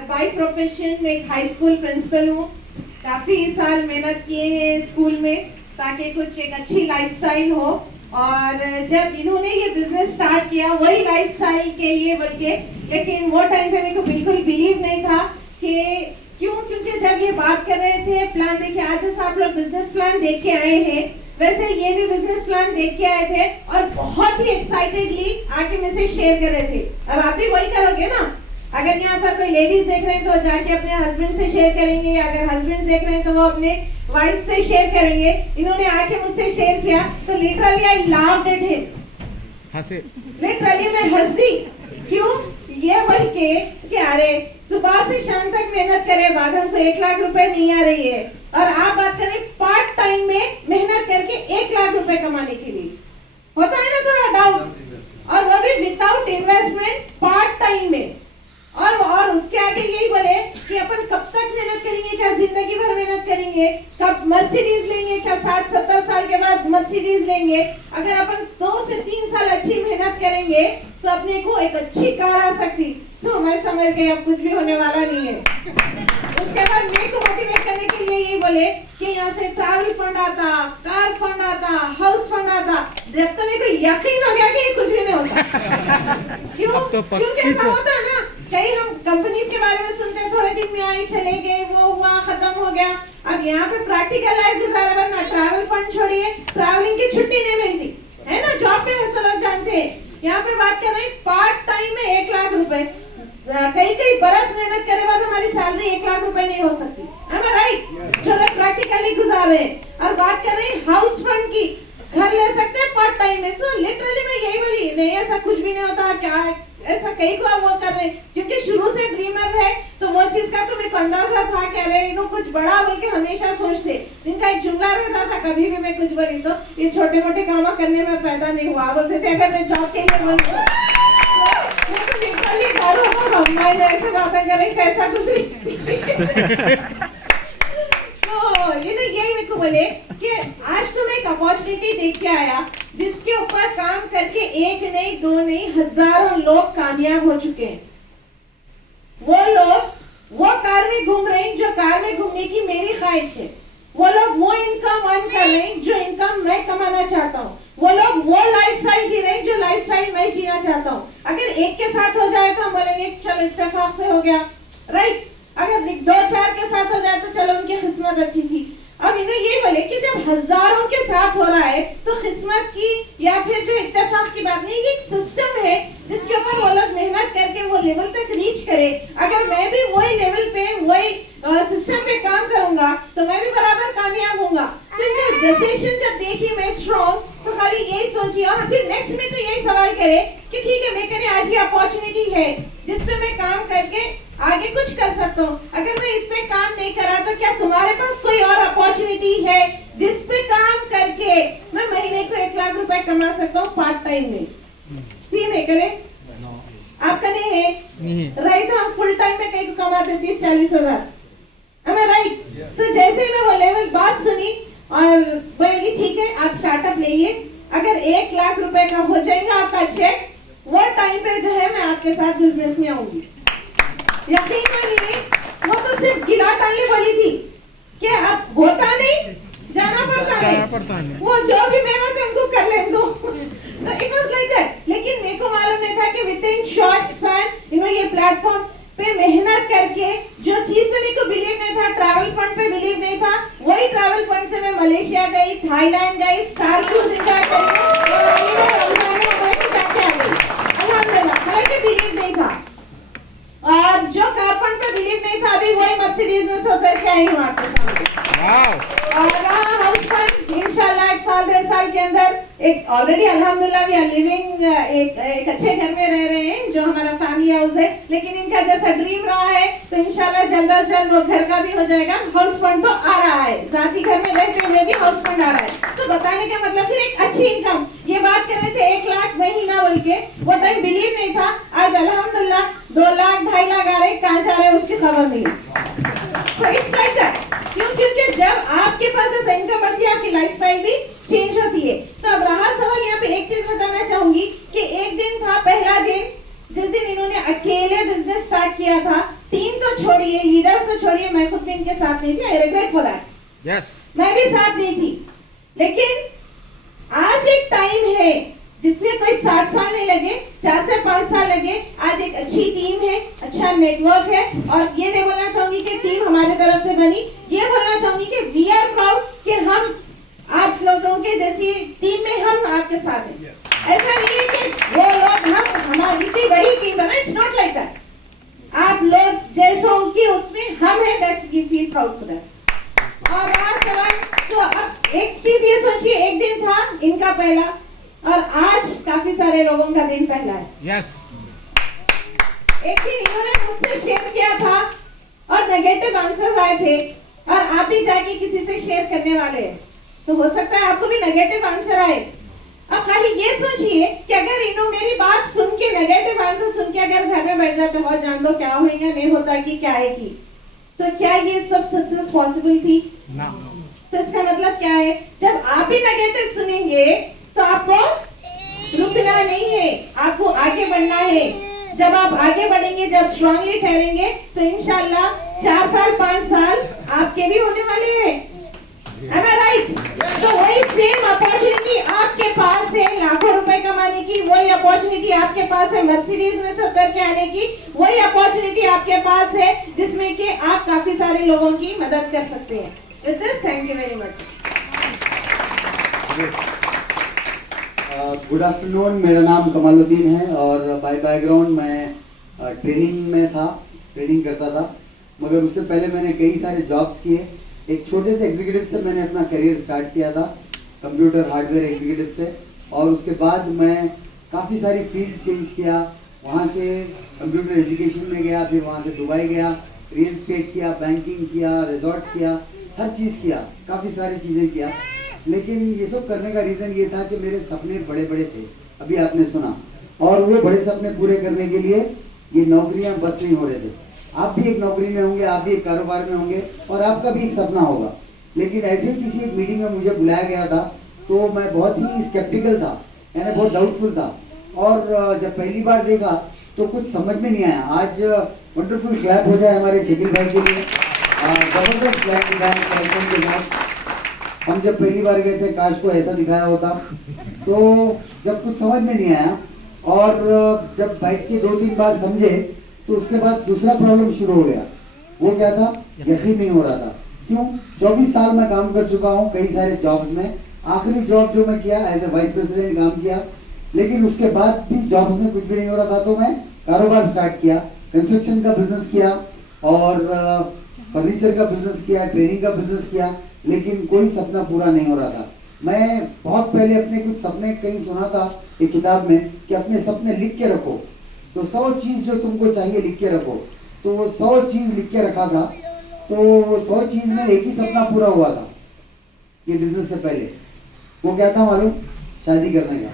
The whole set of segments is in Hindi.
और बाय प्रोफेशन में एक हाई स्कूल प्रिंसिपल हूँ। काफ़ी साल मेहनत किए हैं स्कूल में ताकि कुछ एक अच्छी लाइफस्टाइल हो, और जब इन्होंने ये बिजनेस स्टार्ट किया वही लाइफस्टाइल के लिए बल्कि, लेकिन वो टाइम पे मेरे को बिल्कुल बिलीव नहीं था कि क्योंकि जब ये बात कर रहे थे प्लान देखिए, आज जैसा आप लोग बिजनेस प्लान देख के आए हैं वैसे ये भी बिजनेस प्लान देख के आए थे और बहुत ही एक्साइटेडली आके मेरे से शेयर कर रहे थे। अब आप भी वही करोगे ना? अगर यहाँ पर कोई लेडीज देख रहे हैं तो जाके अपने हस्बैंड से शेयर करेंगे, अगर हस्बैंड देख रहे हैं तो वो अपने वाइफ से शेयर करेंगे। इन्होंने आके मुझसे शेयर किया तो लिटरली आई लव्ड इट, हंसे, लिटरली मैं हंस दी। क्यों? ये बोल के अरे सुबह से शाम तक मेहनत करे बाद हमको 1 लाख रुपए नहीं आ रही है, और आप बात करें पार्ट टाइम में मेहनत करके 1 लाख रुपए कमाने के लिए, होता है ना थोड़ा डाउट, और वो भी विदाउट इन्वेस्टमेंट पार्ट टाइम में। और उसके आगे यही बोले कि अपन कब तक मेहनत करेंगे, क्या जिंदगी भर मेहनत करेंगे, कब मर्सिडीज लेंगे, क्या 60-70 साल के बाद मर्सिडीज लेंगे। अगर अपन 2 से 3 साल अच्छी मेहनत करेंगे तो अपने को एक अच्छी कार आ सकती। तो मैं समझ गई अब कुछ भी होने वाला नहीं है। उसके बाद मेरे को मोटिवेट करने के लिए यही बोले कि यहाँ से ट्रैवल फंड आता, कार फंड आता, हाउस फंड आता। जब तो मेरे को यकीन हो गया कि ये कुछ भी नहीं होता। क्यों? क्योंकि ऐसा होता है ना, कहीं हम कंपनी के बारे में सुनते हैं, थोड़े दिन में आए चले गए, वो हुआ खत्म हो गया। अब यहाँ पे प्रैक्टिकल लाइफ गुजार रहा है, ट्रैवल फंड छोड़िए, ट्रैवलिंग की छुट्टी नहीं मिलती है ना, जॉब पे ऐसा लोग जानते हैं। यहाँ पे बात कर रहे हैं पार्ट टाइम में 1 लाख रुपए, कई बरस मेहनत करे बाद हमारी सैलरी 1 लाख रुपए नहीं हो सकती, am I right? जो लोग प्रैक्टिकली गुजार रहे हैं। और बात कर रहे हैं हाउस फंड की, घर ले सकते हैं पार्ट टाइम में। सो लिटरली मैं यही बोली, नहीं ऐसा कुछ भी नहीं होता, क्या ऐसा कई को वो कर रहे हैं, क्योंकि शुरू से ड्रीमर है तो वो चीज का तो मेरे को अंदाजा था कह रहे इनको कुछ बड़ा बोल के हमेशा सोचते। इनका एक जुमला रहता था, कभी भी मैं कुछ बोली तो ये छोटे मोटे काम करने में पैदा नहीं हुआ, बोलते थे अगर मैं जॉब के लिए बोली ऐसे बातें करें कैसा कुछ तो यही मेरे को बोले कि आज तो मैं एक अपॉर्चुनिटी देख के आया जिसके ऊपर काम करके 1 नहीं 2 नहीं हजारों लोग कामयाब हो चुके हैं। वो लोग वो कार में घूम रहे हैं जो कार में घूमने की मेरी ख्वाहिश है, वो लोग वो इनकम अर्न कर रहे हैं जो इनकम मैं कमाना चाहता हूँ, वो लोग वो लाइफस्टाइल जी रहे हैं जो लाइफस्टाइल मैं जीना चाहता हूँ। अगर एक के साथ हो जाए तो हम बोलेंगे चलो इत्तेफाक से हो गया, राइट? अगर 2-4 के साथ हो जाए तो चलो उनकी किस्मत अच्छी थी। अब इन्हें ये बोले कि जब हजारों के साथ हो रहा है तो किस्मत की या फिर जो इत्तेफाक की बात नहीं, ये एक सिस्टम है जिसके ऊपर वो लोग मेहनत करके वो लेवल तक रीच करे। अगर मैं भी वही लेवल पे वही सिस्टम पे काम करूंगा तो मैं भी बराबर कामयाब होऊंगा। तो इनका डिसीजन जब देखी मैं स्ट्रॉन्ग तो खाली यही सोची, और फिर नेक्स्ट में तो यही सवाल करे कि ठीक है मैं कहने आज ये अपॉर्चुनिटी है जिसपे मैं काम करके आगे कुछ कर सकता हूँ। अगर मैं इस पे काम नहीं करा तो क्या तुम्हारे पास कोई और अपॉर्चुनिटी है जिस पे काम करके मैं महीने को 1 लाख रुपए कमा सकता हूँ पार्ट टाइम में? थी में करे आपका नहीं है, राइट? हम फुल टाइम में कहीं को कमाते 30-40 हजार, राइट? तो जैसे मैं वो लेवल बात सुनी और बोली ठीक है आप स्टार्टअप लेइए, अगर 1 लाख रुपए का हो जाएगा आपका चेक, वो टाइम पे जो है मैं आपके साथ बिजनेस में आऊंगी। यकीन मानिए वो तो सिर्फ गिला टांगे बोली थी कि अब होता नहीं जाना पड़ता है, वो जो भी मेहनत है उनको कर ले दो। तो इट वाज लाइक दैट। लेकिन मेरे को मालूम नहीं था कि विद इन शॉर्ट स्पैन ये प्लेटफॉर्म पे मेहनत करके जो चीज पे मेरे को बिलीव नहीं था, ट्रैवल फंड पे बिलीव नहीं था, वही ट्रैवल फंड से मैं मलेशिया गई, थाईलैंड गई, स्टार क्रूज एंजॉय करी और बिलीव नहीं था। और जो कार फंड पे बिलीव नहीं था अभी वही मर्सिडीज में से उतर के आई हूँ आपके सामने। और हाउस फंड इंशाल्लाह 1-1.5 साल के अंदर एक ऑलरेडी अल्हम्दुलिल्लाह वी आर लिविंग एक अच्छे घर में रह रहे हैं जो हमारा फैमिली हाउस है। लेकिन इनका जैसा ड्रीम रहा है तो इंशाल्लाह जल्द से जल्द वो घर का भी हो जाएगा। हाउस फंड तो आ रहा है, जाती घर में रहते हुए भी हाउस फंड आ रहा है। तो बताने का मतलब फिर एक अच्छी इनकम, ये बात कर रहे थे 1 लाख महीना बोल के, वो टाइम बिलीव नहीं था। आज अल्हम्दुलिल्लाह 2 लाख 2.5 लाख आ रहे, कहाँ जा रहे हैं उसकी खबर नहीं। So it's like that। क्योंकि जब आपके पास जैसे इनकम बढ़ती है आपकी लाइफस्टाइल भी चेंज होती है। तो अब रहा सवाल, यहाँ पे एक चीज बताना चाहूंगी कि एक दिन था, पहला दिन जिस दिन इन्होंने अकेले बिजनेस स्टार्ट किया था, टीम तो छोड़िए, लीडर्स तो छोड़िए, मैं खुद भी इनके साथ नहीं थी, I regret for that. Yes, मैं भी साथ नहीं थी, लेकिन आज एक टाइम है जिसमें कोई 60 साल नहीं लगे, 4 से 5 साल लगे, आज एक अच्छी टीम है, अच्छा नेटवर्क है। और ये नहीं बोलना चाहूंगी कि टीम हमारे तरफ से बनी, ये बोलना चाहूंगी कि वी आर प्राउड कि हम आप लोगों के जैसी टीम में हम आपके साथ हैं। ऐसा नहीं है कि वो लोग हम हमारी इतनी बड़ी टीम है, इट्स नॉट लाइक दैट। आप लोग जैसों की उसमें हम हैं, that's we feel proud for that. और आज सवाल तो अब एक चीज ये सोचिए, एक दिन था इनका पहला और आज काफी सारे लोगों का दिन पहला है। यस, एक दिन इन्होंने मुझसे शेयर किया था और नेगेटिव आंसर्स आए थे और आप भी जाके किसी से शेयर करने वाले हैं, तो हो सकता है आपको भी नेगेटिव आंसर आए। अब खाली ये सोचिए कि अगर इन्हों मेरी बात सुन के नेगेटिव आंसर सुन के अगर घर में बैठ जाते हो, जान दो क्या होगा, नहीं होता कि क्या है की, तो क्या ये सब सक्सेस पॉसिबल थी? ना। तो इसका मतलब क्या है, जब आप भी नेगेटिव सुनेंगे तो आपको रुकना नहीं है, आपको आगे बढ़ना है। जब आप आगे बढ़ेंगे, जब स्ट्रांगली ठहरेंगे, तो इंशाल्लाह 4 साल 5 साल आपके भी होने वाले हैं। Am I right? तो वही सेम अपॉर्चुनिटी आपके पास है लाखों रुपए कमाने की, वही अपॉर्चुनिटी आपके पास है मर्सिडीज में से उतर के आने की, वही अपॉर्चुनिटी आपके पास है जिसमें कि आप काफी सारे लोगों की मदद कर सकते हैं। With this, thank you very much. Good afternoon, मेरा नाम कमालुद्दीन है और बाय बैकग्राउंड मैं ट्रेनिंग में था, ट्रेनिंग करता था, मगर उससे पहले मैंने कई सारे जॉब्स किए। एक छोटे से एग्जीक्यूटिव से मैंने अपना करियर स्टार्ट किया था, कंप्यूटर हार्डवेयर एग्जीक्यूटिव से, और उसके बाद मैं काफ़ी सारी फील्ड्स चेंज किया। वहाँ से कंप्यूटर एजुकेशन में गया, फिर वहाँ से दुबई गया, रियल एस्टेट किया, बैंकिंग किया, रिजॉर्ट किया, हर चीज़ किया, काफ़ी सारी चीज़ें किया। लेकिन ये सब करने का रीज़न ये था कि मेरे सपने बड़े बड़े थे, अभी आपने सुना, और वो बड़े सपने पूरे करने के लिए ये नौकरियां बस नहीं हो रहे थे। आप भी एक नौकरी में होंगे, आप भी एक कारोबार में होंगे और आपका भी एक सपना होगा। लेकिन ऐसे ही किसी एक मीटिंग में मुझे बुलाया गया था, तो मैं बहुत ही स्केप्टिकल था, यानी बहुत डाउटफुल था, और जब पहली बार देखा तो कुछ समझ में नहीं आया। आज वंडरफुल क्लैप हो जाए हमारे शकील भाई के लिए, जबरदस्त क्लैप के साथ। हम जब पहली बार गए थे, काश को ऐसा दिखाया होता। तो जब कुछ समझ में नहीं आया और जब बैठ के 2-3 बार समझे, तो उसके बाद दूसरा प्रॉब्लम शुरू हो गया। वो क्या था? यकीन नहीं हो रहा था। क्यों? 24 साल मैं काम कर चुका हूँ कई सारे जॉब्स में। आखिरी जॉब जो मैं किया एज ए वाइस प्रेसिडेंट काम किया, लेकिन उसके बाद भी जॉब्स में कुछ भी नहीं हो रहा था। तो मैं कारोबार स्टार्ट किया, कंस्ट्रक्शन का बिजनेस किया और फर्नीचर का बिजनेस किया, ट्रेनिंग का बिजनेस किया, लेकिन कोई सपना पूरा नहीं हो रहा था। मैं बहुत पहले अपने कुछ सपने कहीं सुना था एक किताब में कि अपने सपने लिख के रखो, तो 100 चीज़ जो तुमको चाहिए लिख के रखो। तो वो 100 चीज़ लिख के रखा था, तो वो 100 चीज़ में एक ही सपना पूरा हुआ था ये बिजनेस से पहले। वो क्या था मालूम? शादी करने का।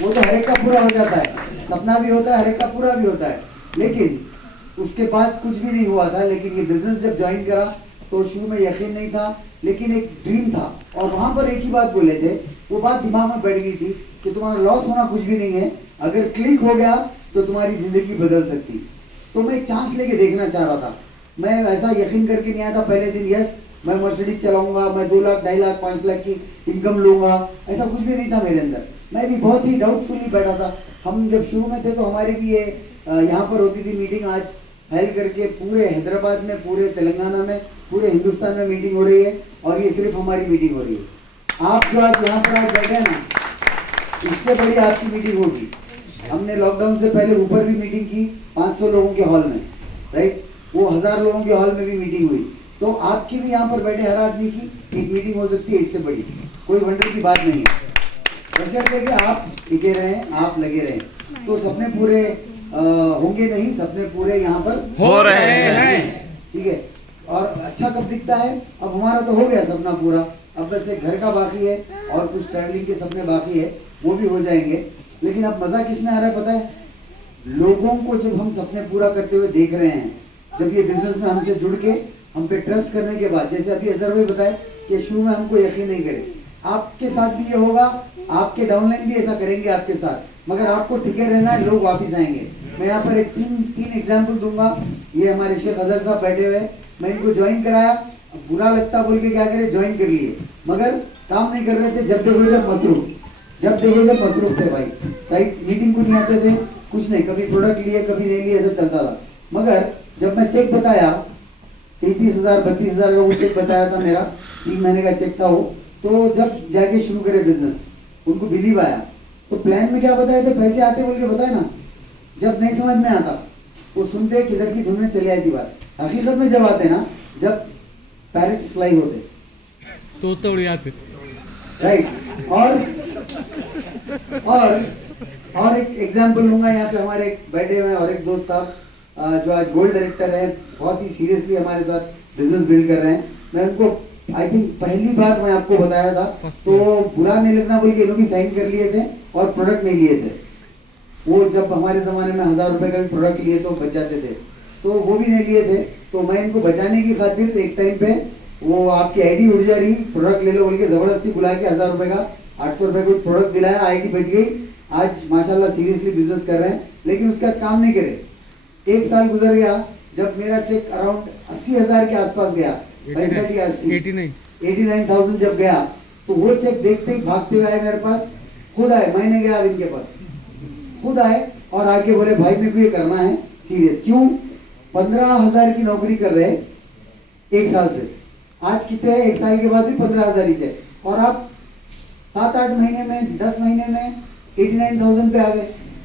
वो तो हर एक का पूरा हो जाता है, सपना भी होता है, हर एक का पूरा भी होता है, लेकिन उसके बाद कुछ भी नहीं हुआ था। लेकिन ये बिजनेस जब ज्वाइन करा तो शुरू में यकीन नहीं था, लेकिन एक ड्रीम था। और वहाँ पर एक ही बात बोले थे, वो बात दिमाग में बैठ गई थी कि तुम्हारा लॉस होना कुछ भी नहीं है, अगर क्लिक हो गया तो तुम्हारी जिंदगी बदल सकती। तो मैं एक चांस लेके देखना चाह रहा था। मैं ऐसा यकीन करके नहीं आया था पहले दिन, यस मैं मर्सिडीज चलाऊंगा, मैं 2 लाख 2.5 लाख 5 लाख की इनकम लूंगा, ऐसा कुछ भी नहीं था मेरे अंदर। मैं भी बहुत ही डाउटफुली बैठा था। हम जब शुरू में थे तो हमारी भी ये यहाँ पर होती थी मीटिंग, आज हेल्ड करके पूरे हैदराबाद में, पूरे तेलंगाना में, पूरे हिंदुस्तान में मीटिंग हो रही है, और ये सिर्फ हमारी मीटिंग हो रही है। आप जो आज यहाँ पर आज बैठे हैं ना, इससे बड़ी आपकी मीटिंग होगी। हमने लॉकडाउन से पहले ऊपर भी मीटिंग की 500 लोगों के हॉल में, राइट, वो 1000 लोगों के हॉल में भी मीटिंग हुई। तो आपकी भी यहाँ पर बैठे हर आदमी की एक मीटिंग हो सकती है इससे बड़ी, कोई वंडर की बात नहीं है। बशर्ते कि आप टिके रहें, आप लगे रहें, तो सपने पूरे होंगे नहीं, सपने पूरे यहाँ पर हो रहे हैं। ठीक है। और अच्छा कब दिखता है? अब हमारा तो हो गया सपना पूरा, अब बस एक घर का बाकी है और कुछ ट्रैवलिंग के सपने बाकी है, वो भी हो जाएंगे। लेकिन अब मजा किस में आ रहा है पता है? लोगों को जब हम सपने पूरा करते हुए देख रहे हैं, जब ये बिजनेस में हमसे जुड़ के हम पे ट्रस्ट करने के बाद, जैसे अभी अजहर भाई बताए कि शुरू में हमको यकीन नहीं करे, आपके साथ भी ये होगा, आपके डाउनलाइन भी ऐसा करेंगे आपके साथ, मगर आपको टिके रहना है, लोग वापिस आएंगे। मैं यहाँ पर एक तीन एग्जाम्पल दूंगा। ये हमारे शेख अजहर साहब बैठे हुए, मैं इनको ज्वाइन कराया, बुरा लगता बोल के क्या करे, ज्वाइन कर लिए, मगर काम नहीं कर रहे थे। जब देखो जब मसरूफ थे भाई, साइट मीटिंग को नहीं आते थे, कुछ नहीं, कभी प्रोडक्ट लिए कभी नहीं लिए, ऐसा चलता था। मगर जब मैं चेक बताया 33,000 32,000 का वो चेक बताया था मेरा, 3 महीने का चेक था वो, तो जब जाके शुरू करे बिजनेस, उनको बिलीव आया। तो प्लान में क्या बताए थे, पैसे आते बोल के बताए ना, जब नहीं समझ में आता वो सुनते किधर की धुन में चली आई थी बात। हकीकत में जब आते ना, जब पैरेट्स फ्लाई होते तो उड़ जाते, राइट। और एक एग्जांपल लूंगा, यहाँ पे हमारे एक बैठे हुए और एक दोस्त साहब जो आज गोल्ड डायरेक्टर है, बहुत ही सीरियसली हमारे साथ बिजनेस बिल्ड कर रहे हैं। मैं उनको आई थिंक पहली बार मैं आपको बताया था, तो बुरा नहीं लगना बोल के इन्होंने साइन कर लिए थे और प्रोडक्ट नहीं लिए थे। वो जब हमारे ज़माने में 1000 रुपए का भी प्रोडक्ट लिए तो बचाते थे, तो वो भी नहीं लिए थे। तो मैं इनको बचाने की खातिर एक टाइम पे वो आपकी आईडी उड़ जा रही, प्रोडक्ट ले लो बोल के जबरदस्ती बुला के 1000 रुपए का 800 रुपए का प्रोडक्ट दिलाया, आईडी बच गई। आज माशाल्लाह सीरियसली बिजनेस कर रहे हैं, लेकिन उसका काम नहीं करे। 1 साल गुजर गया, जब मेरा चेक अराउंड 80,000 के आसपास गया, 89,000 जब गया, तो वो चेक देखते ही भागते हुए आए मेरे पास, खुद आए, मैंने गया इनके पास, खुद आए और आके बोले भाई मेरे को ये करना है सीरियस। क्यों? 15,000 की नौकरी कर रहे 1 साल से, आज कितने हैं 1 साल के बाद भी 15,000 ही चेक, और आप 7-8 महीने में 10 महीने में 89,000 पे आ गए।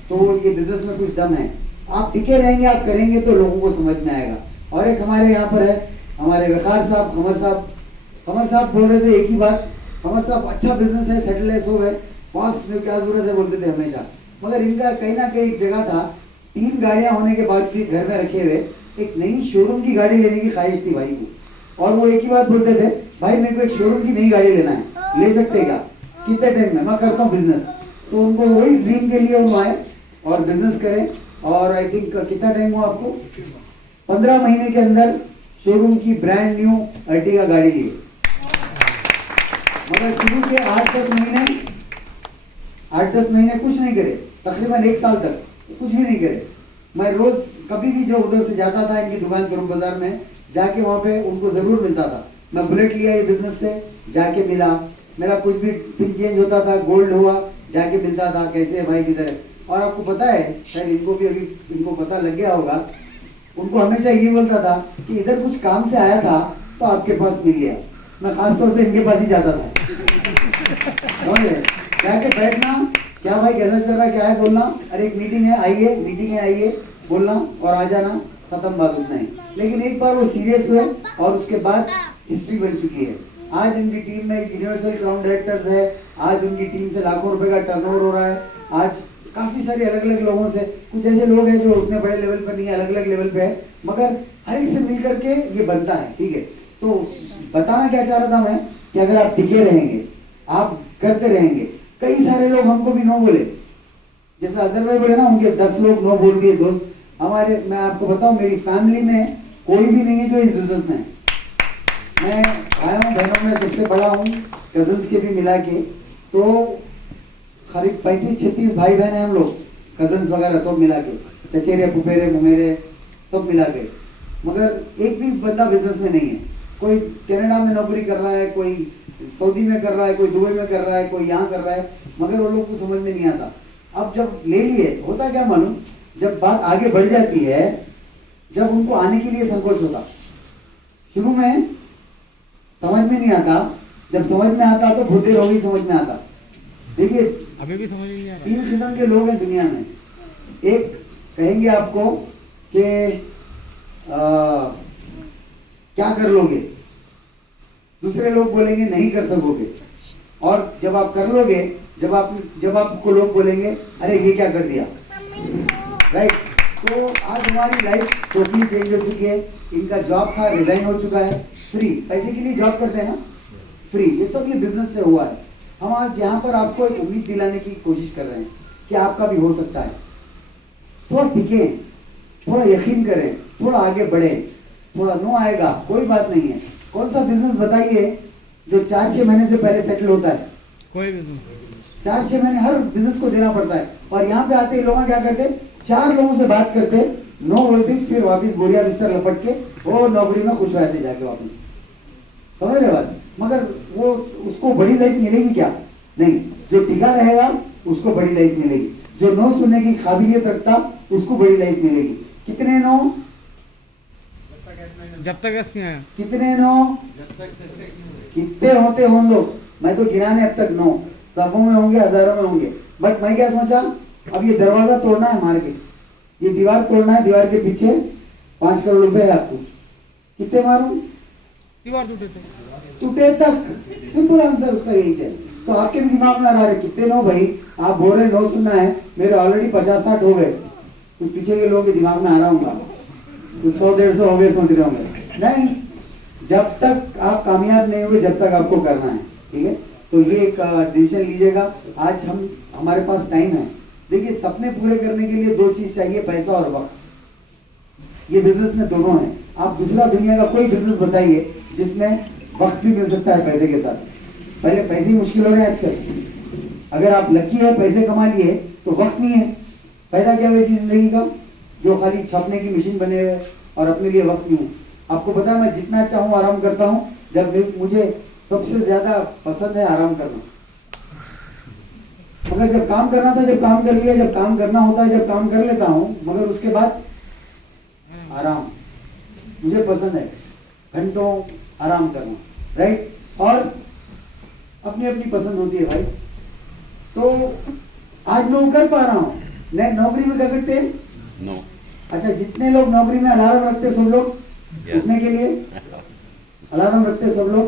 तो ये बिजनेस में कुछ दम है, आप टिके रहेंगे, आप करेंगे तो लोगों को समझ में आएगा। और एक हमारे यहाँ पर है हमारे वकार साहब, कमर साहब बोल रहे थे एक ही बात, कमर साहब अच्छा बिजनेस है, सेटल है, सब है, बॉस में क्या जरूरत है बोलते थे हमेशा। मगर इनका कहीं ना कहीं एक जगह था, 3 गाड़ियां होने के बाद भी घर में रखे हुए एक नई शोरूम की गाड़ी लेने की ख्वाहिश थी भाई को, और वो एक ही बात बोलते थे, भाई मेरे को एक शोरूम की नई गाड़ी लेना है, ले सकते क्या, कितने टाइम में, मैं करता हूँ बिजनेस। तो उनको वही ड्रीम के लिए वो आए और बिजनेस करें। और आई थिंक कितना टाइम हुआ आपको, 15 महीने के अंदर शोरूम की ब्रांड न्यू अर्टिगा गाड़ी ली। मगर शुरू के 8-10 महीने कुछ नहीं करे, तकरीबन 1 साल तक कुछ भी नहीं करे। मैं रोज कभी भी जो उधर से जाता था इनकी दुकान करूम बाजार में, जाके वहाँ पे उनको जरूर मिलता था। मैं बुलेट लिया ये बिजनेस से, जाके मिला, मेरा कुछ भी पिन चेंज होता था, गोल्ड हुआ, जाके मिलता था, कैसे है भाई किधर है। और आपको पता है, शायद इनको भी अभी इनको पता लग गया होगा, उनको हमेशा ये बोलता था कि इधर कुछ काम से आया था तो आपके पास मिल गया। मैं खास तौर से इनके पास ही जाता था, जाके बैठना, क्या भाई कैसा चल रहा है, क्या है बोलना, अरे एक मीटिंग है आइए बोलना और आ जाना, खत्म बात, उतना ही। लेकिन एक बार वो सीरियस हुए और उसके बाद हिस्ट्री बन चुकी है। आज उनकी टीम में यूनिवर्सल क्राउन डायरेक्टर्स है, आज उनकी टीम से लाखों रुपए का टर्नओवर हो रहा है। आज काफी सारे अलग अलग लोगों से, कुछ ऐसे लोग हैं जो उतने बड़े लेवल पर नहीं है, अलग अलग लेवल पे है, मगर हर एक से मिल करके ये बनता है, ठीक है। तो बताना क्या चाह रहा था मैं, कि अगर आप टिके रहेंगे, आप करते रहेंगे, कई सारे लोग हमको भी नो बोले, जैसे अजहर भाई बोले ना, उनके 10 लोग नो बोल दिए दोस्त हमारे। मैं आपको बताऊं, मेरी फैमिली में कोई भी नहीं है जो इस बिजनेस में है। मैं भाइयों बहनों में सबसे बड़ा हूँ, कजन्स के भी मिला के, तो करीब 35-36 भाई बहन हैं हम लोग, कजन्स वगैरह सब मिला के, चचेरे फुफेरे मुमेरे सब मिला के। मगर एक भी बंदा बिजनेस में नहीं है। कोई कनाडा में नौकरी कर रहा है, कोई सऊदी में कर रहा है, कोई दुबई में कर रहा है, कोई यहाँ कर रहा है, मगर वो लोग को समझ में नहीं आता। अब जब ले लिए, होता क्या मालूम, जब बात आगे बढ़ जाती है, जब उनको आने के लिए संकोच होता, शुरू में समझ में नहीं आता, जब समझ में आता तो बहुत देर होगी समझ में आता। देखिए अभी भी समझ नहीं आ रहा। 3 किस्म के लोग हैं दुनिया में। एक कहेंगे आपको कि क्या कर लोगे, दूसरे लोग बोलेंगे नहीं कर सकोगे, और जब आप कर लोगे, जब आपको लोग बोलेंगे अरे ये क्या कर दिया, राइट। तो आज हमारी लाइफ टोटली चेंज हो चुकी है। इनका जॉब था, रिजाइन हो चुका है, फ्री, पैसे के लिए जॉब करते हैं ना, फ्री, ये सब ये बिजनेस से हुआ है। हम आज यहाँ पर आपको एक उम्मीद दिलाने की कोशिश कर रहे हैं कि आपका भी हो सकता है। थोड़ा टिके, थोड़ा यकीन करें, थोड़ा आगे बढ़े, थोड़ा नो आएगा कोई बात नहीं है। कौन सा बिजनेस बताइए जो 4-6 महीने से पहले सेटल होता है? कोई बिजनेस 4-6 महीने हर बिजनेस को देना पड़ता है। और यहाँ पे आते ही लोग क्या करते हैं, 4 लोगों से बात करते, नो बोलती, फिर वापस बोरिया बिस्तर लपट के वो नौकरी में खुश हो जाते जाके वापस। समझ रहे बात? मगर वो उसको बड़ी लाइफ मिलेगी क्या? नहीं, जो टिका रहेगा उसको बड़ी लाइफ मिलेगी। जो नो सुनने की काबिलियत रखता उसको बड़ी लाइफ मिलेगी। कितने नो? जब तक यस नहीं आया। कितने नो? कितने होते हों लोग, मैं तो गिराने अब तक नो, सौ में होंगे, हजारों में होंगे। बट मैं क्या सोचा, अब ये दरवाजा तोड़ना है मार के, ये दीवार तोड़ना है, दीवार के पीछे 5 करोड़ रुपए है आपको, कितने मारूं? दीवार टूटे थे, टूटे तक। सिंपल आंसर उसका यही है। तो आपके भी दिमाग में आ रहा है कितने नो भाई, आप बोल रहे नो सुनना है, मेरे ऑलरेडी 50-60 हो गए, तो पीछे के लोगों के दिमाग में आ रहा हूँ, तो 100-150 हो गए सोच रहे होंगे। नहीं, जब तक आप कामयाब नहीं हुए जब तक आपको करना है, ठीक है? तो ये एक डिसीजन लीजिएगा। आज हमारे पास टाइम है। देखिए, सपने पूरे करने के लिए 2 चीज चाहिए, पैसा और वक्त। ये बिजनेस में दोनों है। आप दूसरा दुनिया का कोई बिजनेस बताइए जिसमें वक्त भी मिल सकता है पैसे के साथ। पहले पैसे मुश्किल हो रहे हैं आजकल। अगर आप लकी है, पैसे कमा लिए, तो वक्त नहीं है, फायदा क्या वैसी जिंदगी का जो खाली छापने की मशीन बने हुए और अपने लिए वक्त नहीं है। आपको पता है, मैं जितना चाहूँ आराम करता हूँ। जब मुझे सबसे ज्यादा पसंद है आराम करना, मगर जब काम करना था, जब काम कर लिया, जब काम करना होता है, जब काम कर लेता हूँ, मगर उसके बाद आराम मुझे पसंद है, घंटों आराम करना, राइट? और अपनी अपनी पसंद होती है भाई। तो आज मैं कर पा रहा हूँ, नौकरी में कर सकते हैं? नो। अच्छा, जितने लोग नौकरी में अलार्म रखते सब लोग उठने के लिए अलार्म रखते सब लोग?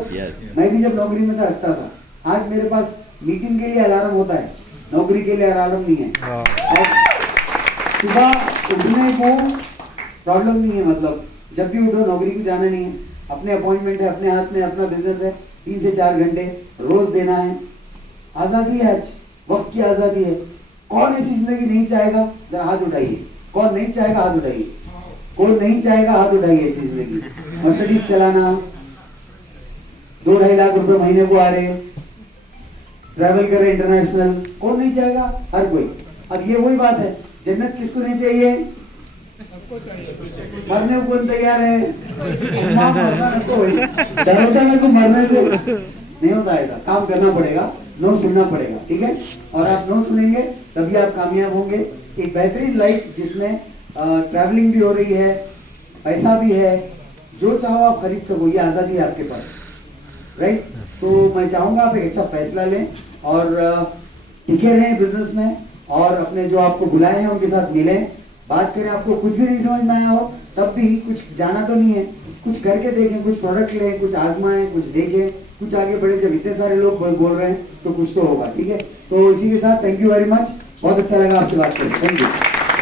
मैं भी जब नौकरी में था रखता था। आज मेरे पास मीटिंग के लिए अलार्म होता है, नौकरी के लिए अलार्म नहीं है। और सुबह उठने को प्रॉब्लम नहीं है, मतलब जब भी उठो, नौकरी को जाना नहीं है, अपने अपॉइंटमेंट है, अपने हाथ में अपना बिजनेस है, 3 से 4 घंटे रोज देना है। आजादी है, आज वक्त की आजादी है। कौन ऐसी जिंदगी नहीं चाहेगा? जरा हाथ उठाइए। कौन नहीं चाहेगा? हाथ उठाइए। कौन नहीं चाहेगा? हाथ उठाइए। ऐसी जिंदगी, मर्सिडीज चलाना, 2-2.5 लाख रुपए महीने को आ रहे, ट्रैवल कर रहे इंटरनेशनल, कौन नहीं चाहेगा? हर कोई। अब ये वही बात है, जन्नत किसको नहीं चाहिए? मरने को कौन तैयार है? डरता मेरे को मरने से नहीं होता है, काम करना पड़ेगा, नो सुनना पड़ेगा, ठीक है? और आप नो सुनेंगे तभी आप कामयाब होंगे। एक बेहतरीन लाइफ जिसमें ट्रैवलिंग भी हो रही है, पैसा भी है, जो चाहो आप खरीद सको, ये आजादी है आपके पास, राइट? तो मैं चाहूंगा आप एक अच्छा फैसला लें और टिके रहें बिजनेस में, और अपने जो आपको बुलाए हैं उनके साथ मिलें, बात करें। आपको कुछ भी नहीं समझ में आया हो तब भी, कुछ जाना तो नहीं है, कुछ करके देखें, कुछ प्रोडक्ट लें, कुछ आजमाएं, कुछ देखें, कुछ आगे बढ़े। जब इतने सारे लोग बोल रहे हैं तो कुछ तो होगा, ठीक है? तो इसी के साथ थैंक यू वेरी मच, बहुत अच्छा लगा आपसे बात करके, थैंक यू।